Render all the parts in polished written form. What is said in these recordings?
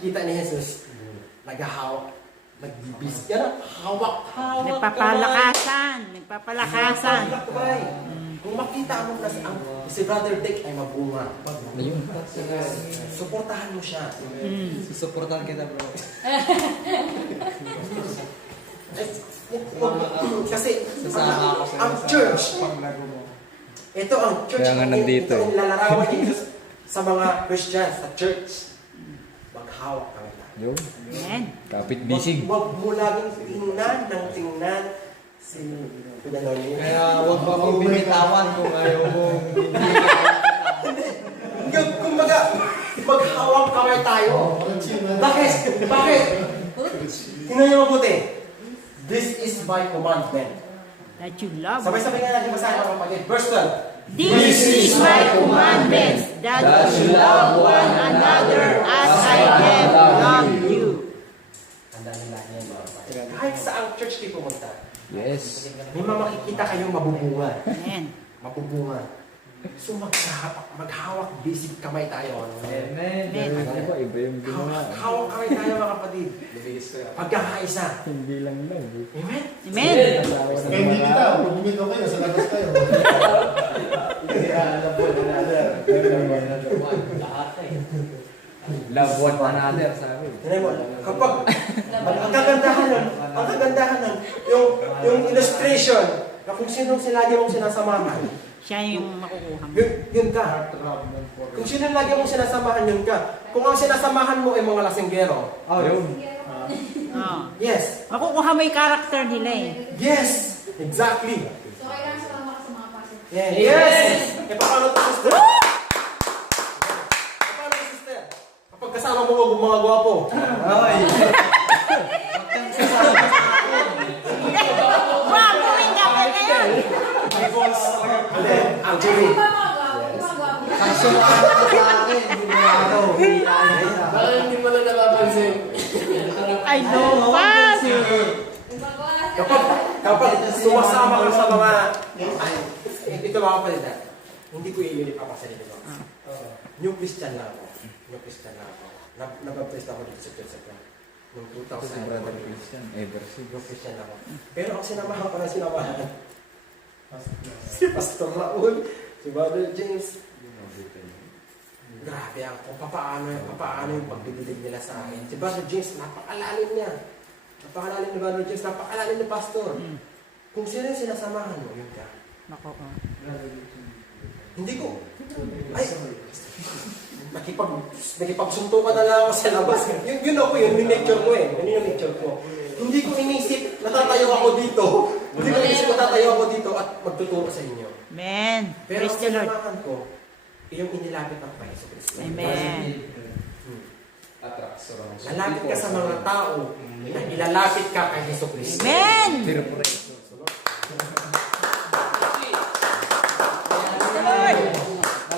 makikita ni Jesus, naghahawak, nagbibis. Yan, hawak-hawak. Nagpapalakasan. Lakbay. Kung makita mo na si Brother Dick ay mabunga. Ayun. Suportahan mo siya. Susuportahan kita, bro. Kasi Sasama ako sa ang church, paglago mo. ito ang church. Kaya nga nandito Ito ang lalarawan ni Jesus sa mga Christians, sa church. Maghawak kami tayo. Yun. Amen. Kapit bisig. Huwag mo laging tingnan si Pinanoni. Kaya huwag mo akong binitawan kung ayaw mong Kumbaga, maghawak kami tayo. Bakit? Bakit? Tingnan niyo mabuti. This is my commandment. That you love. Sabay-sabay nga natin basahin mga kapatid. Verse 12. This is my commandment, that you love one another as I have loved you. Tandaan nyo lahat yan mga kapatid. Kahit saang church kayo pumunta, Yes. may makikita kayong mabubunga. Amen. Mabubunga. So maghawak, basic kamay tayo. Amen. Ano ba? Iba yung ginawa. Hawak kamay tayo mga kapatid. Pagkakaisa. Hindi lang lang. Amen? Amen. Kaya hindi kita, bumito kayo, sa labas kayo. Love one another, sabi. Tignan mo, kapag ang kagandahan nun, yung illustration, na kung sinong lagi mong sinasamahan, Siya yung makukuha mo. yun ka. Kung sino lagi mong sinasamahan, yun ka. Kung ang sinasamahan mo ay mga lasinggero, Yun. Oh. yes, Makukuha mo yung character nila eh. yes, exactly. So, kailangan sumama ka sa mga pasig. Yes! Yes! E paano ito, sister? Paano ito, sister? Kapag kasama mo mga gwapo. Ay! Bravo! May kapal na yan! Hindi, actually. Ano ba mga gwapo? Mga gwapo. Kaso ka sa akin, hindi mo ako. Bakit hindi mo na napapansin? I know, pass! Kapag sumasama ka sa mga... Ay, ito mga kapatid na, hindi ko i-unit pa sa dito. New Christian lang ako. New Christian lang ako. Nabaptist ako dito sa church ako. Noong 2000. Brother Christian. Ever since. New Christian ako. Pero ang sinamahan ko na sinamahan, si Pastor Raul, si Brother James. Grabe ako kung papaano yung pagbibilig nila sa akin. Si Brother James, napakalalim niya. Napakalalim ni Brother James, napakalalim ni Pastor. Kung sino yung sinasamahan mo, yun ka. Nako, oh. Hindi ko. Ay, nakipagsuntukan na lang ako sa labas. Yun ako yun, yung nature ko eh. Yun yung nature ko. Hindi ko inisip, natatayo ako dito. Hindi ko inisip, natatayo ako dito at magtuturo sa inyo. Amen. Pero Praise ang the Lord. sinamahan ko, yung inilapit ako kay Jesus Cristo. Amen. Lalapit ka sa mga tao na ilalapit ka kay Jesus Cristo. Amen.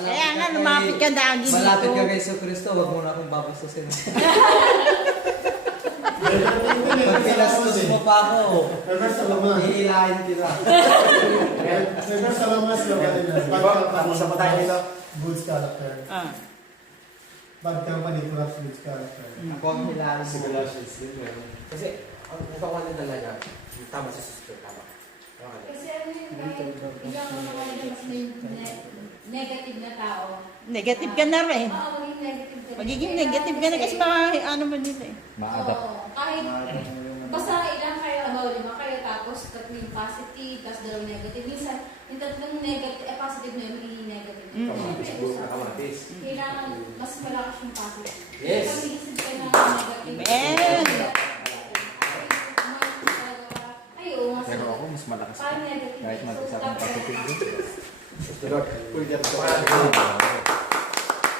Kaya nga, lumapit ka dagi dito. Malapit ka kay Yesu Cristo, huwag mo na akong babastusin. Pag pinastos mo pa ako, Reverse sa lamas. hihilahin kita. Reverse sa lamas yung kanina. Sa pa tayo nito? Good character. Ah. Bad company corrupts good character. Ako ang hilahin mo. Kasi, ang nagawa na talaga, tama si sister, tama. Kasi ano yun, kahit hindi ako nakalagay mas may negative na tao. Negative ka na rin. Oo, maging negative ka rin. Magiging negative ka na kasi ano man nila eh. Ma-adapt. Oo, kahit basta ilang kayo, lima kayo, tapos tatlong positive, tapos dalawang negative. Minsan, yung tatlong negative, positive na yun, magiging negative. Kailangan mas malakas yung positive. Yes. Pag iisip kayo ng negative. Amen. Ayo, mas Pero ako, mas malakas pa. parang negative. Kahit mag-isa kang positive doon. Lord,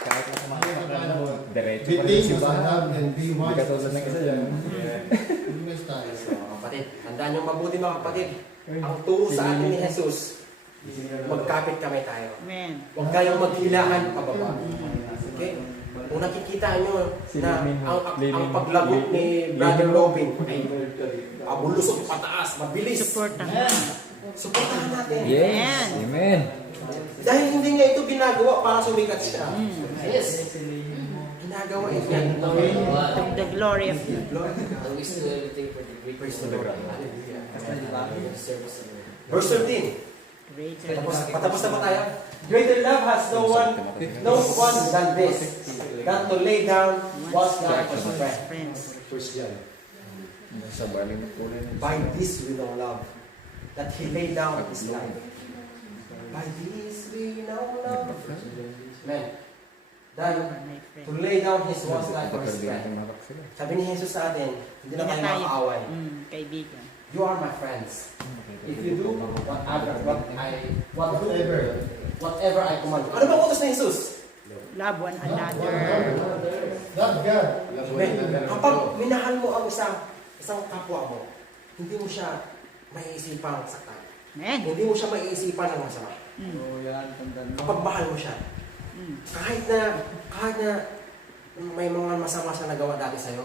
Kahit na kumakakala mo, diretso Be pa rin si things Ba. have and be Hindi wise. ka tulad ng isa dyan. Invest tayo. mga kapatid, tandaan nyo mabuti mga kapatid, ang turo sa atin ni Jesus, magkapit kamay tayo. Amen. Huwag kayong maghilaan pababa. Okay? Kung nakikita nyo na ang paglagot ni Brother Robin ay abulusok pataas, mabilis. Supportan. Suportahan natin. Yes. Amen. Dahil hindi niya ito ginagawa para sumikat siya. Yes. Hindi ginagawa yan. To the glory of God. Lord, We still everything for the great praise the Lord. Hallelujah. service. Verse 13. Greater Patapos na ba tayo? Greater love has no one than this, than to lay down one's life for his friend. friends. First John. Sa baling ng kulay ng By this we know love, that He laid down His life. By this we know love. Amen. Then, My friend. to lay down His one's life for His pagkarbin friend. ng mga sila. Sabi ni Jesus sa atin, hindi na tayo makaaway. Kaibigan. You are my friends. If you do whatever I command you. Ano bang utos ni Jesus? Love one another. Love God. Amen. Kapag minahal mo ang isang kapwa mo, hindi mo siya maiisipang saktan. Amen. Hindi mo siya maiisipan ng masama. Oo, yan. Tandaan mo. Kapag mahal mo siya, kahit na may mga masama siya nagawa dati sa'yo,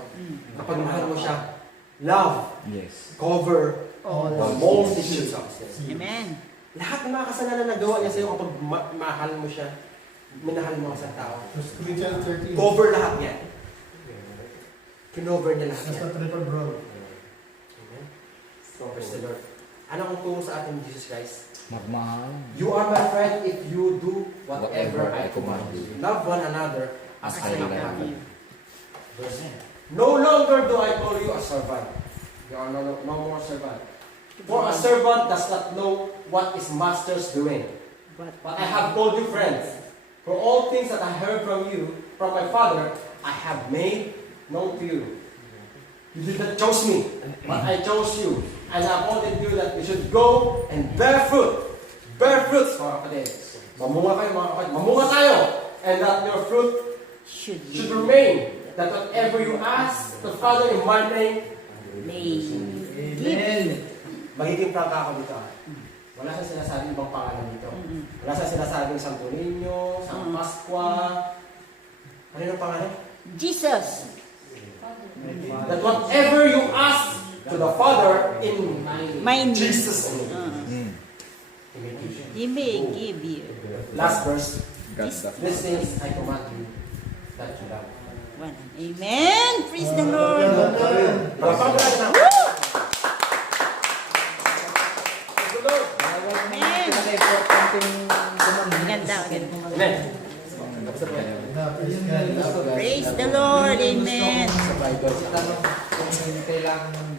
kapag mahal mo siya, love, Yes. cover, All. the multitudes of sins. Amen. Lahat ng mga kasalanan na nagawa niya sa'yo kapag mahal mo siya, minahal mo ang isang tao. First Corinthians 13. Cover lahat yan. Kinover niya lahat That's yan. the triple bro. Amen. So, praise the Lord. Ano ang turo sa atin ni Jesus Christ? Magmahal. You are my friend if you do whatever I command you. Love one another as I love you. Verse 10. No longer do I call you a servant. You are no more servant. For a servant does not know what his master's doing. But I have told you, friends, for all things that I heard from you, from my Father, I have made known to you. You did not choose me, but I chose you, and I appointed you that you should go and bear fruit. Bear fruits, mga kapatid. Mamunga kayo, mga kapatid. Mamunga tayo. And that your fruit Should should be remain. That whatever you ask the Father in my name, Amen. magiging prangka ako dito. Wala siya sinasabing ibang pangalan dito. Wala siya sinasabing Santo Niño, San Pascua. Ano yung pangalan? Jesus. That whatever you ask to the Father in My name. Jesus' name, He will give you. He may give you. Last verse. God does These things I command you that you love. One. Amen. Praise the Lord. Palakpakan mo natin ang- Praise the Lord. Amen. Pinaka-importanting Ganda. Ganda. Amen. Praise the Lord. Amen. Tanong kung kailangan ng